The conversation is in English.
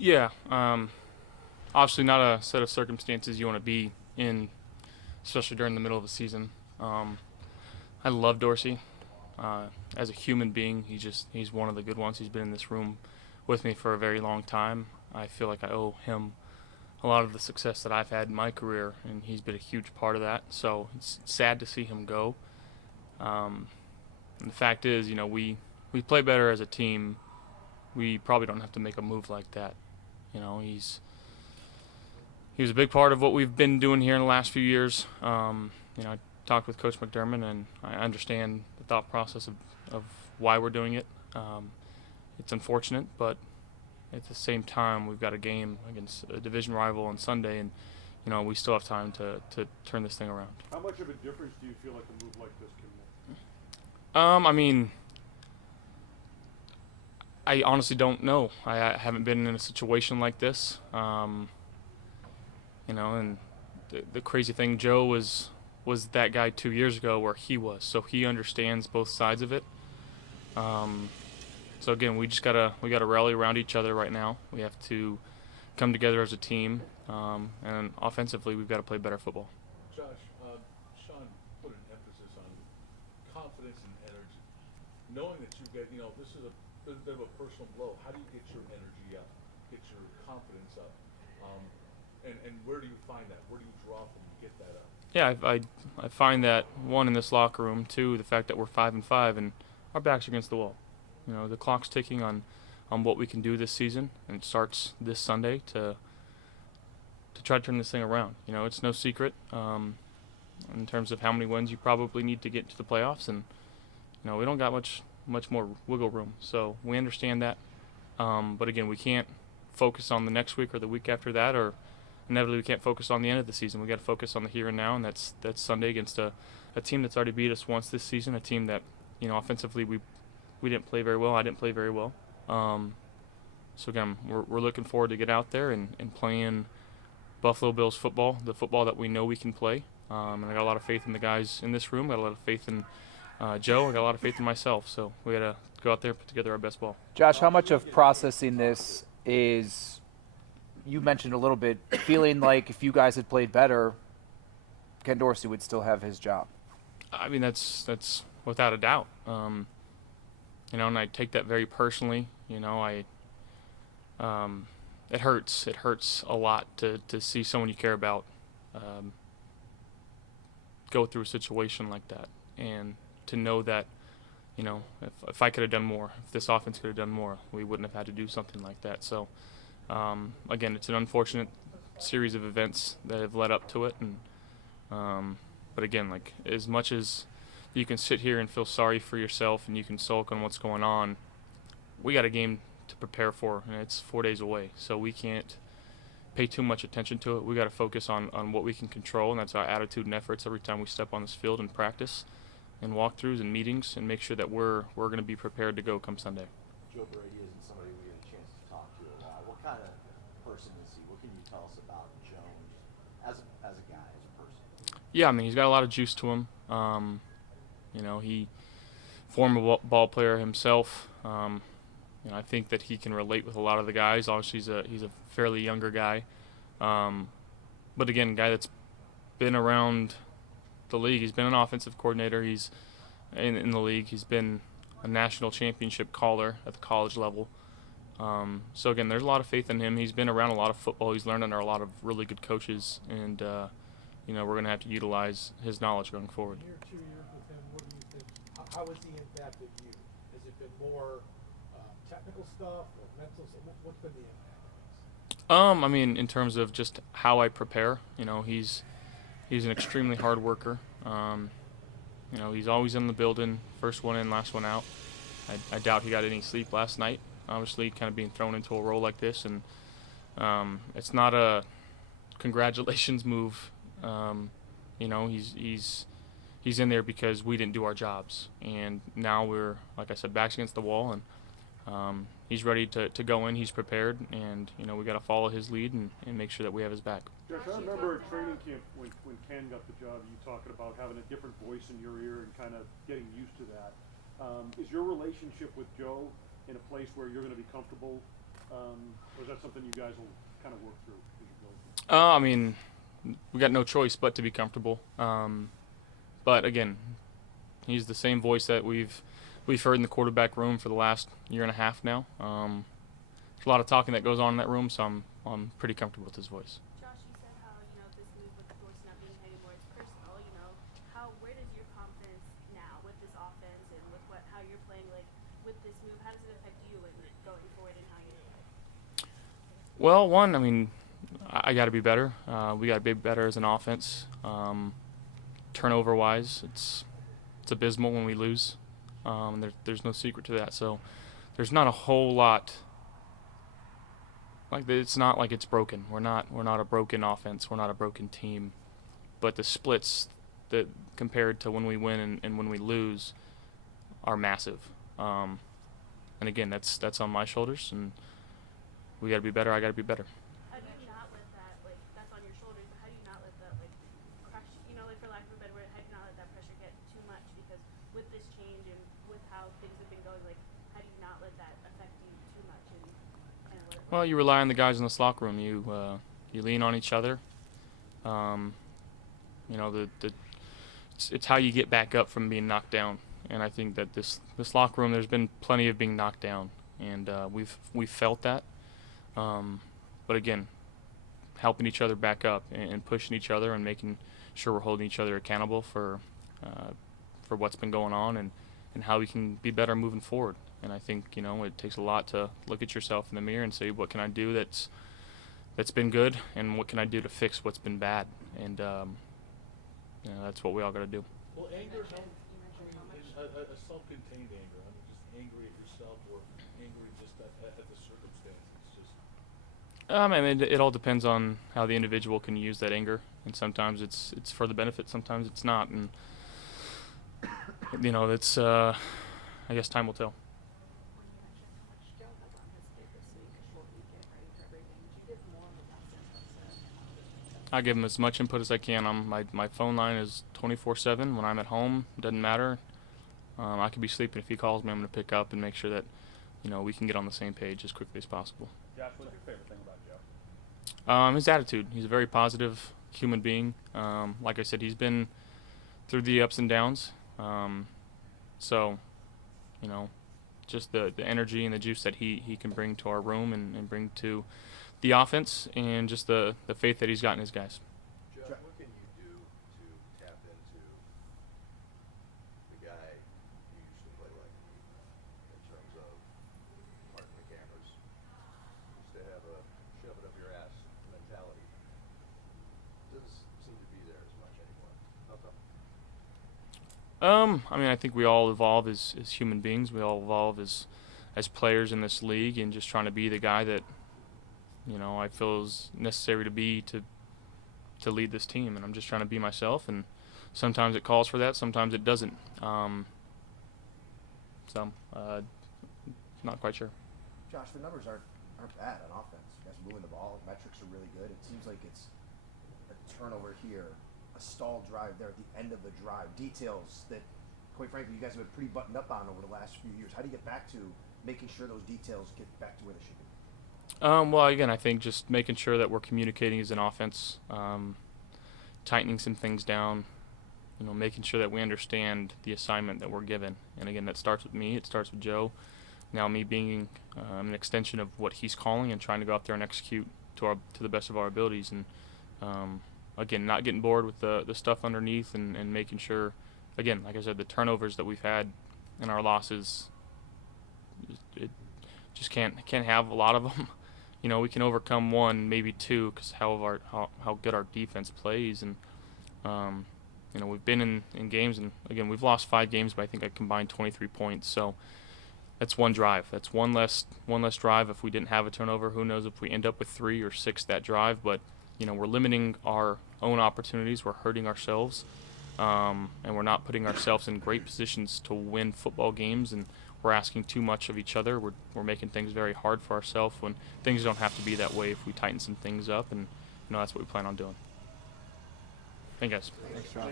Yeah, obviously not a set of circumstances you want to be in, especially during the middle of the season. Um, I love Dorsey. As a human being, he's one of the good ones. He's been in this room with me for a very long time. I feel like I owe him a lot of the success that I've had in my career, and he's been a huge part of that. So it's sad to see him go. Um, and the fact is, we play better as a team. We probably don't have to make a move like that. He was a big part of what we've been doing here in the last few years. I talked with Coach McDermott, and I understand the thought process of why we're doing it. It's unfortunate, but at the same time, we've got a game against a division rival on Sunday, and we still have time to turn this thing around. How much of a difference do you feel like a move like this can make? I mean, I honestly don't know. I haven't been in a situation like this. And the crazy thing, Joe was that guy 2 years ago where he was, so he understands both sides of it. Um, so again, we gotta rally around each other right now. We have to come together as a team, and offensively, we've got to play better football. Josh, Sean put an emphasis on confidence and energy. Knowing that you get, this is a bit of a personal blow. How do you get your energy up, get your confidence up? And where do you find that? Where do you draw from to get that up? Yeah, I find that one in this locker room, two the fact that we're 5-5 and our backs are against the wall. The clock's ticking on what we can do this season, and it starts this Sunday to try to turn this thing around. It's no secret in terms of how many wins you probably need to get to the playoffs, and we don't got much more wiggle room. So we understand that, but again, we can't focus on the next week or the week after that, or inevitably we can't focus on the end of the season. We got to focus on the here and now, and that's Sunday against a team that's already beat us once this season, a team that offensively we didn't play very well. I didn't play very well. So again, we're looking forward to get out there and playing Buffalo Bills football, the football that we know we can play. And I got a lot of faith in the guys in this room. Got a lot of faith in Joe. I got a lot of faith in myself. So we got to go out there and put together our best ball. Josh, how much of processing this is, you mentioned a little bit, feeling like if you guys had played better, Ken Dorsey would still have his job? I mean, that's without a doubt. And I take that very personally. It hurts. It hurts a lot to see someone you care about go through a situation like that, and to know that, if I could have done more, if this offense could have done more, we wouldn't have had to do something like that. So, again, it's an unfortunate series of events that have led up to it, and but again, like, as much as you can sit here and feel sorry for yourself and you can sulk on what's going on, we got a game to prepare for, and it's 4 days away, so we can't pay too much attention to it. We got to focus on what we can control, and that's our attitude and efforts every time we step on this field and practice and walkthroughs and meetings, and make sure that we're going to be prepared to go come Sunday. Joe Brady isn't somebody we get a chance to talk to a lot. What kind of person is he? What can you tell us about Jones as a guy, as a person? Yeah, I mean, he's got a lot of juice to him. He former ball player himself. I think that he can relate with a lot of the guys. Obviously, he's a fairly younger guy, but again, a guy that's been around the league. He's been an offensive coordinator. He's in the league. He's been a national championship caller at the college level. So again, there's a lot of faith in him. He's been around a lot of football. He's learned under a lot of really good coaches, and we're going to have to utilize his knowledge going forward. In your 2 years with him, what do you think? How has he impacted you? Has it been more technical stuff or mental stuff? What's been the impact? I mean, in terms of just how I prepare, he's an extremely hard worker. He's always in the building, first one in, last one out. I doubt he got any sleep last night. Obviously, kind of being thrown into a role like this, and it's not a congratulations move. He's in there because we didn't do our jobs, and now we're, like I said, backs against the wall, and he's ready to go in. He's prepared, and we got to follow his lead and make sure that we have his back. Josh, I remember at training camp when Ken got the job, you talking about having a different voice in your ear and kind of getting used to that. Is your relationship with Joe in a place where you're going to be comfortable Or is that something you guys will kind of work through as you go? I mean, we got no choice but to be comfortable. But again, he's the same voice that we've heard in the quarterback room for the last year and a half now. There's a lot of talking that goes on in that room, so I'm pretty comfortable with his voice. Josh, you said how, this move with Dorsey not being here anymore, it's personal, where does your confidence now with this offense and with how you're playing, like, with this move, how does it affect you and going forward and how you play? Well, one, I mean, I got to be better. We got to be better as an offense. Turnover-wise, it's abysmal when we lose. There's no secret to that. So there's not a whole lot. Like, it's not like it's broken. We're not a broken offense. We're not a broken team. But the splits that compared to when we win and when we lose are massive. And again, that's on my shoulders, and we got to be better. I got to be better. How do you not let that, like, that's on your shoulders, but how do you not let that, like, crush, like, for lack of a better word, how do you not let that pressure get too much? Because with this change and with how things have been going, like, how do you not let that affect you too much and kind of let it Well, you rely on the guys in this locker room. You lean on each other. It's how you get back up from being knocked down. And I think that this locker room, there's been plenty of being knocked down, and we've felt that. But again, helping each other back up and pushing each other and making sure we're holding each other accountable for what's been going on and how we can be better moving forward. And I think it takes a lot to look at yourself in the mirror and say, what can I do that's been good, and what can I do to fix what's been bad? And that's what we all got to do. Well, anger, a self-contained anger. I mean, just angry at yourself or angry just at the circumstances. Just. I mean, it all depends on how the individual can use that anger, and sometimes it's for the benefit, sometimes it's not, and that's I guess time will tell. I give him as much input as I can. My phone line is 24/7 when I'm at home. Doesn't matter. I could be sleeping. If he calls me, I'm going to pick up and make sure that we can get on the same page as quickly as possible. Josh, what's your favorite thing about Joe? His attitude. He's a very positive human being. Like I said, he's been through the ups and downs. So, just the energy and the juice that he can bring to our room and bring to the offense, and just the faith that he's got in his guys. Joe, what can you do to tap into the guy you used to play like in terms of parking the cameras? Used to have a shove it up your ass mentality. Doesn't seem to be there as much anymore. How come? I mean, I think we all evolve as human beings. We all evolve as players in this league, and just trying to be the guy that I feel is necessary to be to lead this team. And I'm just trying to be myself, and sometimes it calls for that, sometimes it doesn't. Not quite sure. Josh, the numbers aren't bad on offense. You guys are moving the ball. Metrics are really good. It seems like it's a turnover here, a stall drive there at the end of the drive. Details that, quite frankly, you guys have been pretty buttoned up on over the last few years. How do you get back to making sure those details get back to where they should be? Well, again, I think just making sure that we're communicating as an offense, tightening some things down, making sure that we understand the assignment that we're given. And again, that starts with me. It starts with Joe. Now me being an extension of what he's calling and trying to go out there and execute to the best of our abilities. And again, not getting bored with the stuff underneath, and making sure, again, like I said, the turnovers that we've had in our losses, it just can't have a lot of them. We can overcome one, maybe two, because how good our defense plays. And we've been in games, and again, we've lost 5 games, but I think I combined 23 points. So that's one drive. That's one less drive. If we didn't have a turnover, who knows if we end up with 3 or 6 that drive. But we're limiting our own opportunities. We're hurting ourselves, and we're not putting ourselves in great positions to win football games. And we're asking too much of each other. We're making things very hard for ourselves when things don't have to be that way if we tighten some things up, and that's what we plan on doing. Thank you guys. Thanks, Josh.